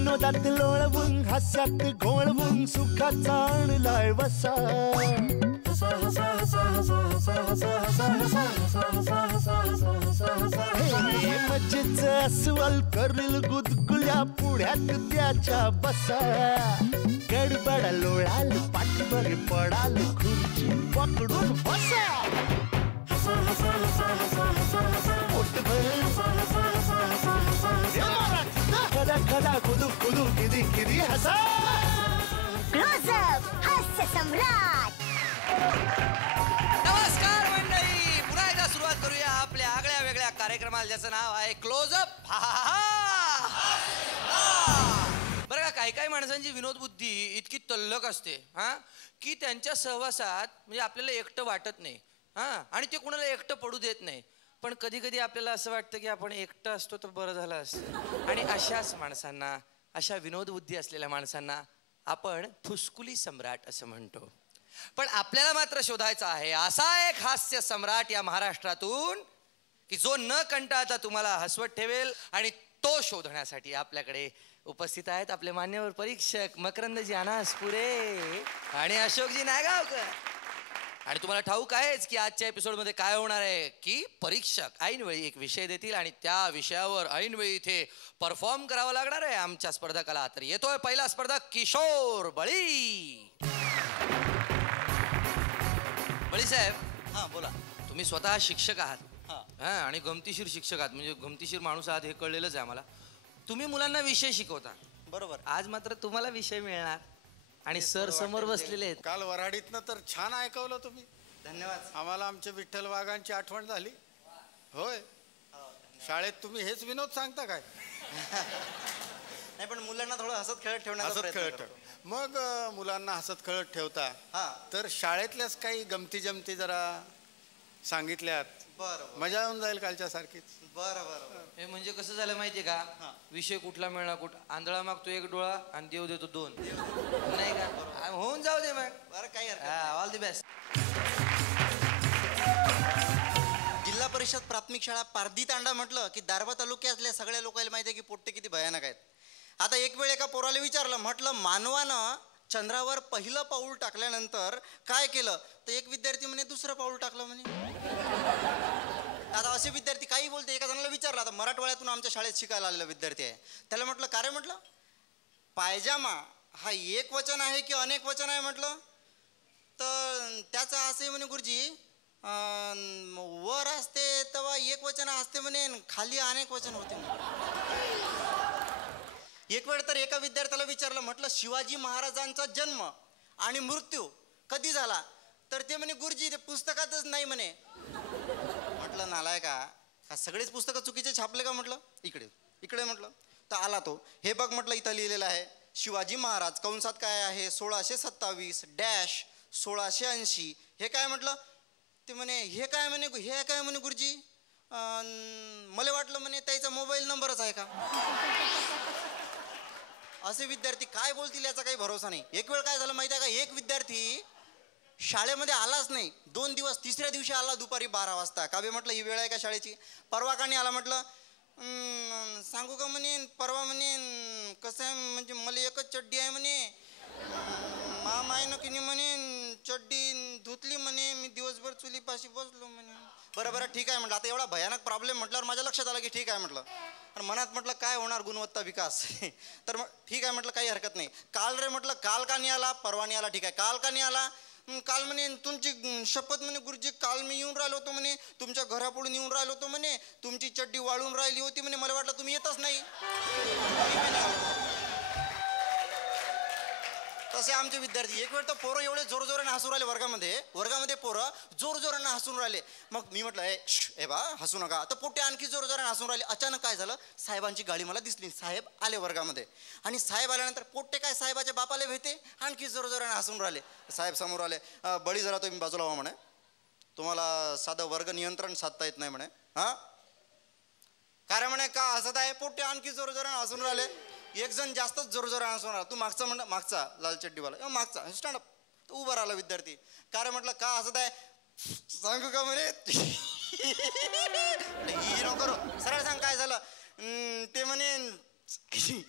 विनोदात लोळवून हास्यात घोळवून सुखाचा आणलाय वसा मजेच अस्वल करील गुदगुल्या पुढ्यात त्याच्या बसा गडबड लोळाल पाठीवर पडाल खुर्ची पकडून बसा खदा खदा कुदू कुदू किदी किदी हसा क्लोजअप हास्य सम्राट. नमस्कार मंडळी, पुन्हा एकदा सुरुवात करूया आपल्या आगळ्या वेगळ्या कार्यक्रमाला ज्याचं नाव आहे क्लोजअप. बरं का, काही काही माणसांची विनोद बुद्धी इतकी तल्लक असते की त्यांच्या सहवासात म्हणजे आपल्याला एकटं वाटत नाही आणि ते कुणाला एकटं पडू देत नाही. पण कधी कधी आपल्याला असं वाटतं की आपण एकटं असतो तर बरं झालं असतं. आणि अशाच माणसांना, अशा विनोद बुद्धी असलेल्या माणसांना आपण फुसकुली सम्राट असं म्हणतो. पण आपल्याला मात्र शोधायचा आहे असा एक हास्य सम्राट या महाराष्ट्रातून की जो न कंटाळता तुम्हाला हसवत ठेवेल. आणि तो शोधण्यासाठी आपल्याकडे उपस्थित आहेत आपले मान्यवर परीक्षक मकरंदजी अनासपुरे आणि अशोकजी नायगावकर. आणि तुम्हाला ठाऊक आहेच की आजच्या एपिसोडमध्ये काय होणार आहे की परीक्षक ऐनवेळी एक विषय देतील आणि त्या विषयावर ऐनवेळी इथे परफॉर्म करावं लागणार आहे आमच्या स्पर्धकाला. तर येतोय पहिला स्पर्धक किशोर बळी. बळी साहेब, हां बोला. तुम्ही स्वतः शिक्षक आहात आणि गमतीशीर शिक्षक आहात, म्हणजे गमतीशीर माणूस आहात हे कळलेलंच आहे आम्हाला. तुम्ही मुलांना विषय शिकवता बरोबर. आज मात्र तुम्हाला विषय मिळणार आणि सर समोर बसलेले आहेत. काल वराडीतनं तर छान ऐकवलं तुम्ही, धन्यवाद. आम्हाला आमच्या विठ्ठल वाघांची आठवण झाली. होय, शाळेत तुम्ही हेच विनोद सांगता काय? नाही, पण मुलांना थोडं हसत खेळत ठेवण्याचा हसत खेळत ठेव. मग मुलांना हसत खेळत ठेवता तर शाळेतल्याच काही गमती जमती जरा सांगितल्यात, बरं मजा येऊन जाईल कालच्या सारखीच. बरं बरं. हे म्हणजे कसं झालं माहितीये का, विषय कुठला मिळणार, आंधळा मागतो एक डोळा आणि देव देतो दोन, नाही का? होऊन जाऊ दे मग. बरं, काही ऑल दी बेस्ट. जिल्हा परिषद प्राथमिक शाळा पारधी तांडा म्हटलं की दारवा तालुक्यातल्या सगळ्या लोकांना माहिती आहे की पोट्टे किती भयानक आहेत. आता एक वेळ एका पोराला विचारलं, म्हटलं मानवानं चंद्रावर पहिलं पाऊल टाकल्यानंतर काय केलं, तर एक विद्यार्थी म्हणे दुसरं पाऊल टाकलं म्हणे. आता असे विद्यार्थी काही बोलते. एका जणाला विचारलं, आता मराठवाड्यातून आमच्या शाळेत शिकायला आलेला विद्यार्थी आहे, त्याला म्हटलं का रे, म्हटलं पायजामा हा एक वचन आहे की अनेक वचन आहे म्हटलं. तर त्याचं असे म्हणे गुरुजी, वर असते तेव्हा एक वचन असते म्हणे, खाली अनेक वचन होते म्हणे. एक वेळ तर एका विद्यार्थ्याला विचारलं, म्हटलं शिवाजी महाराजांचा जन्म आणि मृत्यू कधी झाला, तर ते म्हणे गुरुजी ते पुस्तकातच नाही म्हणे. म्हटलं नालाय का सगळेच पुस्तकं चुकीचे छापले का, म्हटलं इकडे इकडे म्हटलं. तर आला तो, हे बघ म्हटलं इथं लिहिलेलं आहे शिवाजी महाराज कंसात काय आहे 1627 डॅश 1680. हे काय म्हटलं, ते म्हणे हे काय म्हणे, हे काय म्हणे गुरुजी, मला वाटलं म्हणे त्याचा मोबाईल नंबरच आहे का. असे विद्यार्थी काय बोलतील याचा काही भरोसा नाही. एक वेळ काय झालं माहिती आहे का, एक विद्यार्थी शाळेमध्ये आलाच नाही 2 दिवस. तिसऱ्या दिवशी आला दुपारी 12 वाजता. का बे म्हटलं ही वेळ आहे का शाळेची. परवा का नाही आला, म्हटलं सांगू का म्हणे, परवा म्हणे कसं आहे म्हणजे मला एकच चड्डी आहे म्हणे, मामायनं की नाही म्हणे चड्डी धुतली म्हणे, मी दिवसभर चुलीपाशी बसलो म्हणे. बरं बरं ठीक आहे म्हटलं. आता एवढा भयानक प्रॉब्लेम म्हटल्यावर माझ्या लक्षात आलं की ठीक आहे म्हटलं. आणि मनात म्हटलं काय होणार गुणवत्ता विकास. तर मग ठीक आहे म्हटलं, काही हरकत नाही. काल रे म्हटलं, काल का नाही आला, परवा नाही आला, ठीक आहे. काल का नाही आला, काल म्हणे तुमची शपथ म्हणे गुरुजी, काल मी येऊन राहिलो होतो म्हणे, तुमच्या घरापुढून येऊन राहिलो होतो म्हणे, तुमची चड्डी वाळून राहिली होती म्हणे, मला वाटलं तुम्ही येतच नाही. तसे आमचे विद्यार्थी. एक वेळ तर पोरं एवढे जोरजोराने हसून राहिले वर्गामध्ये पोरं जोरजोराने हसून राहिले. मग मी म्हटलं ए बा हसू नका. तर पोटे आणखी जोरजोराने हसून राहिले. अचानक काय झालं, साहेबांची गाडी मला दिसली. साहेब आले वर्गामध्ये आणि साहेब आल्यानंतर पोट्टे काय साहेबाच्या बापाला भेटे आणखी जोरजोराने हसून राहिले. साहेब समोर आले, बळी जरा तुम्ही बाजूला व्हा म्हणे, तुम्हाला साधं वर्ग नियंत्रण साधता येत नाही म्हणे. काय म्हणे, का हसत आहे. पोट्टे आणखी जोरजोराने हसून राहिले. एक जण जास्तच जोरजोराने हसून राहिला. तू मागचा म्हणलं, मागचा लाल चड्डीवाला, मागचा स्टँडअप. तो उभा राहिला विद्यार्थी. का रे म्हटलं, का हसत आहे. सांगू का म्हणे, ही नको करू, सरळ सांग काय झालं. ते म्हणे ही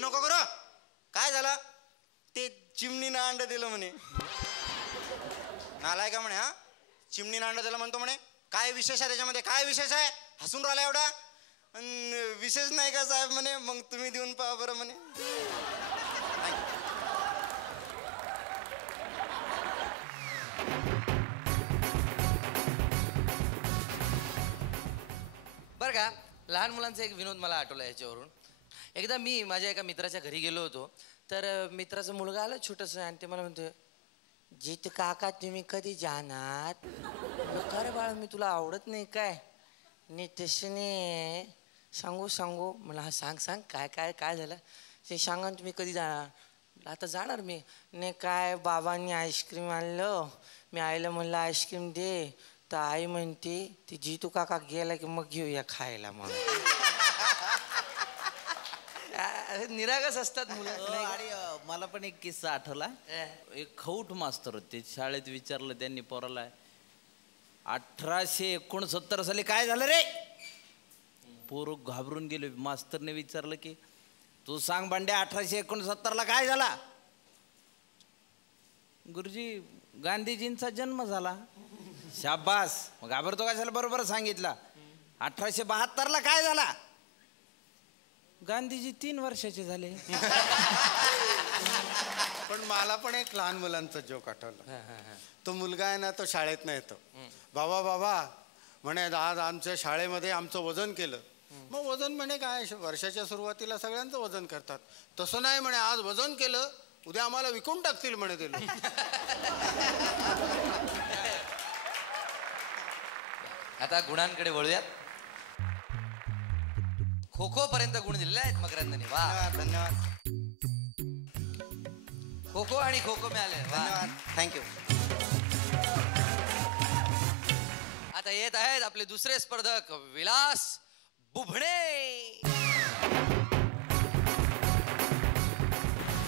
नको करू. काय झालं? ते चिमणीनं अंड दिलं म्हणे. नालाय का म्हणे? हा, चिमणीनं अंड दिलं म्हणतो म्हणे. काय विशेष आहे त्याच्यामध्ये? काय विशेष आहे? हसून राहिला एवढा. विशेष नाही का साहेब म्हणे? मग तुम्ही देऊन पहा बरं म्हणे. बरं का, लहान मुलांचा एक विनोद मला आठवला याच्यावरून. एकदा मी माझ्या एका मित्राच्या घरी गेलो होतो. तर मित्राचा मुलगा आला छोटंसं आणि ते मला म्हणतो, जित काका तुम्ही कधी जाणार? खरं बाळा, मी तुला आवडत नाही काय? नाही तसं नाही, सांगू मला. हा सांग काय काय काय झालं ते सांगा. तुम्ही कधी जाणार? आता जाणार मी. नाही काय, बाबांनी आईस्क्रीम आणलं, मी आईला म्हणलं आईस्क्रीम दे, तर आई म्हणते ती जितू काका गेला की मग घेऊया खायला. मग निरागस असतात मुलं. आणि मला पण एक किस्सा आठवला. एक खौट मास्तर होते शाळेत. विचारलं त्यांनी पोराला, 1869 साली काय झालं रे? पोरं घाबरून गेले. मास्तरने विचारलं की तू सांग भांड्या, 1869 काय झाला? गुरुजी, गांधीजींचा जन्म झाला. शाबास, मग घाबरतो कशाला? बरोबर सांगितलं. 1872 काय झाला? गांधीजी 3 वर्षाचे झाले. पण मला पण एक लहान मुलांचा जोक आठवला. तो मुलगा आहे ना, तो शाळेत नाही येतो. बाबा म्हणे, आज आमच्या शाळेमध्ये आमचं वजन केलं. मग वजन म्हणे काय, वर्षाच्या सुरुवातीला सगळ्यांचं वजन करतात. तसं नाही म्हणे, आज वजन केलं, उद्या आम्हाला विकून टाकतील म्हणे ते लोक. आता गुणांकडे वळूयात. खो खो पर्यंत गुण दिलेले आहेत मकरंदने. वा, धन्यवाद. खो खो आणि खो खो मिळाले. वा, थँक्यू. आता येत आहेत आपले दुसरे स्पर्धक विलास बुभणे.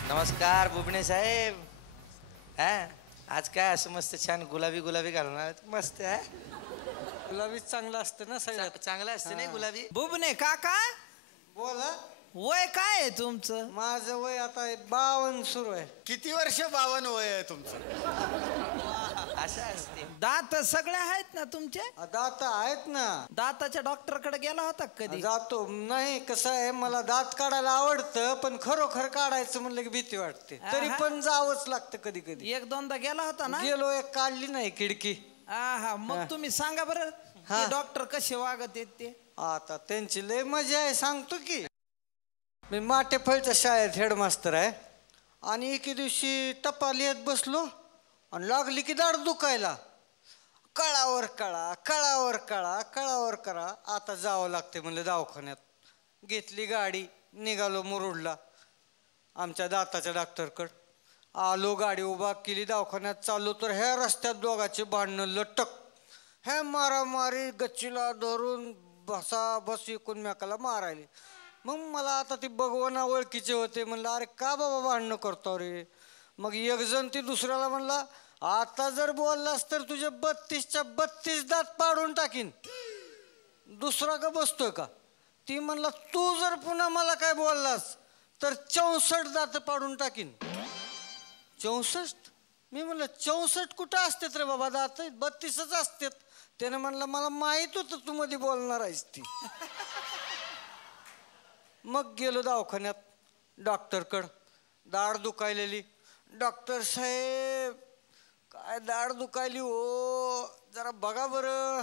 नमस्कार बुभणे साहेब. हा, आज काय असं मस्त छान गुलाबी घालून आलात? मस्त आहे. गुलाबी चांगलं असतं ना सगळ्यात. चांगलं असतं नाही गुलाबी? बुबने काका, बोला. वय काय आहे तुमचं? माझं वय आता 52 सुरू आहे. किती वर्ष? 52 वय आहे तुमचं. असं असते. दात सगळे आहेत ना तुमचे? दात आहेत ना. दाताच्या डॉक्टरकडे गेला होता कधी? जातो. नाही, कसं आहे, मला दात काढायला आवडतं, पण खरोखर काढायचं म्हणलं की भीती वाटते. तरी पण जावंच लागतं कधी कधी. 1-2दा गेला होता ना? गेलो, एक काढली नाही खिडकी. हा, मग तुम्ही सांगा बरं, डॉक्टर कसे वागत आहेत ते. आता त्यांची लय मजा आहे, सांगतो की. मी माटेफळच्या शाळेत हेडमास्तर आहे. आणि एके दिवशी टप्पा लिहित बसलो आणि लागली की दाढ दुखायला. कळावर कळा. आता जावं लागते म्हणलं दवाखान्यात. घेतली गाडी, निघालो मुरुडला आमच्या दाताच्या डॉक्टरकडं. आलो, गाडी उभा केली, दवाखान्यात चाललो तर ह्या रस्त्यात दोघांचे भांडणं लटक. ह्या मारामारी, गच्चीला धरून बस एकूणमेकाला मारायले. मग मला आता ती भगवाना ओळखीचे होते. म्हणलं अरे का बाबा भांडणं करतो रे? मग एक जण ती दुसऱ्याला म्हणला, आता जर बोललास तर तुझे 32च्या 32 दात पाडून टाकीन. दुसरा का बसतोय का? ती म्हणला, तू जर पुन्हा मला काय बोललास तर 64 दात पाडून टाकीन. 64? मी म्हणलं 64 कुठं असतात रे बाबा दात? 32च असतात. त्याने म्हणलं, मला माहित होतं तू मध्ये बोलणार आहेस ती. मग गेलो दवाखान्यात डॉक्टरकडं. दाढ दुखायलेली. डॉक्टर साहेब, काय दाढ दुखायली हो, जरा बघा बरं.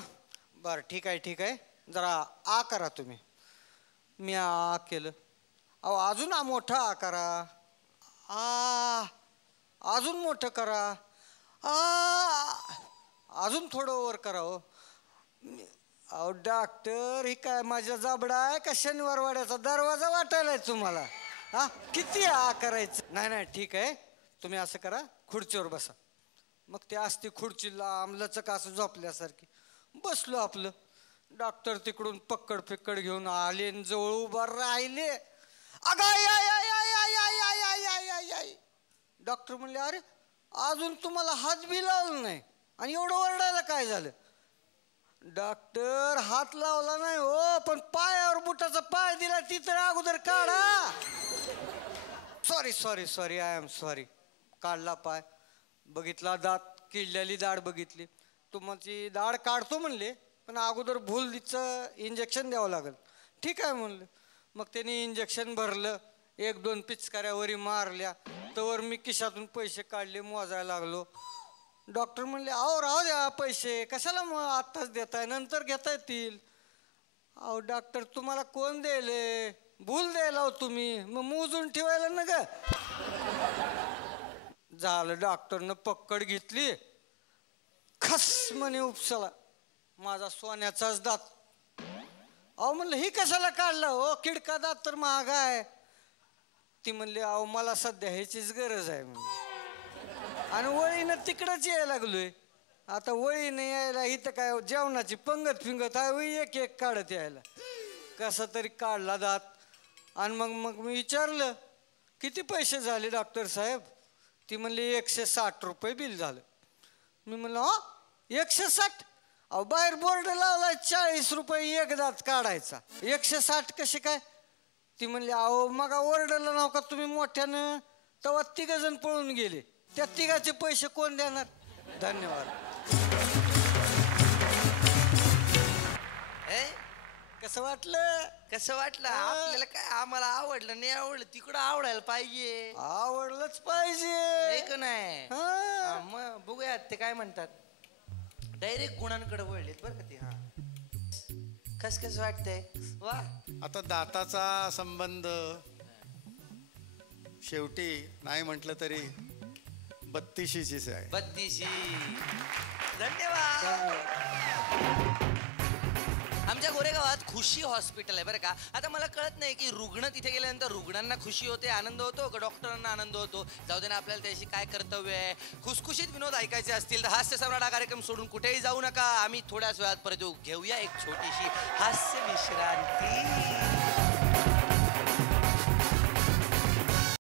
बरं ठीक आहे, जरा आ करा तुम्ही. मी आ केलं. अहो अजून मोठा आ करा. अजून मोठं करा. अजून थोडं वर करा हो. अहो डॉक्टर, ही काय माझ्या जाबडा आहे का शनिवार वाड्याचा दरवाजा वाटायलाय तुम्हाला? हा, किती आ करायचं? नाही ठीक आहे, तुम्ही असं करा, खुर्चीवर बसा. मग ते असते खुर्ची लांब लचक असं झोपल्यासारखी. बसलो आपलं. डॉक्टर तिकडून पक्कड घेऊन आले, जवळ उभा राहिले. डॉक्टर म्हणले, अरे अजून तुम्हाला हात बी लावला नाही आणि एवढं ओरडायला काय झालं? डॉक्टर हात लावला नाही हो, पण पायावर बुटाचा पाय दिला ती तर अगोदर काढा. Sorry sorry sorry, I am sorry. काढला पाय, बघितला दात, किडलेली दाढ बघितली. तुमची दाढ काढतो म्हणले, पण अगोदर भूलचं इंजेक्शन द्यावं लागेल. ठीक आहे म्हणलं. मग त्यांनी इंजेक्शन भरलं, 1-2 पिचकाऱ्या वरी मारल्या. तवर मी खिशातून पैसे काढले, मोजायला लागलो. डॉक्टर म्हणले अहो राहू द्या पैसे, कशाला मग आत्ताच देताय, नंतर घेता येतील. अहो डॉक्टर तुम्हाला कोण द्यायले, भूल द्यायला हो तुम्ही, मग मोजून ठेवायला ना ग. झालं, डॉक्टरनं पक्कड घेतली, खस म्हणे उपसला माझा सोन्याचाच दात. अहो म्हणलं ही कशाला काढला हो, किडका दात तर महाग आहे. ती म्हणली अहो मला सध्या ह्याचीच गरज आहे म्हणजे, आणि वळीनं तिकडंच यायला लागलोय. आता वळीनं यायला इथं काय जेवणाची पंगत फिंगत आहे, एक एक काढत यायला. कसा तरी काढला दात. आणि मग मग मी विचारलं किती पैसे झाले डॉक्टर साहेब. ती म्हणली 160 रुपये बिल झालं. मी म्हणलं हा 160? अहो बाहेर बोर्ड लावला 40 रुपये एक दात काढायचा, 160 कसे काय. ती म्हणली अहो मग ओरडलं नाव का तुम्ही मोठ्यानं, तेव्हा 3 जण पळून गेले, त्या 3 पैसे कोण देणार. धन्यवाद. कसं वाटलं? कसं वाटलं आपल्याला? काय आम्हाला आवडलं नाही आवडलं, तिकडं आवडायला पाहिजे. आवडलंच पाहिजे एक नाही. हा. मग बघूयात ते काय म्हणतात. डायरेक्ट गुणांकडे वळलेत बरं का ते. हा कस वाटतंय वा. आता दाताचा संबंध शेवटी नाही म्हटलं तरी 32शीच आहे. 32शी. धन्यवाद. आमच्या गोरेगावात खुशी हॉस्पिटल आहे बरं का. आता मला कळत नाही की रुग्ण तिथे गेल्यानंतर रुग्णांना खुशी होते, आनंद होतो का डॉक्टरांना आनंद होतो. जाऊ दे ना, आपल्याला त्याशी काय कर्तव्य आहे. खुसखुशीत विनोद ऐकायचे असतील तर हास्य सम्राट हा कार्यक्रम सोडून कुठेही जाऊ नका. आम्ही थोड्याच वेळात परत येऊ. घेऊया एक छोटीशी हास्य विश्रांती.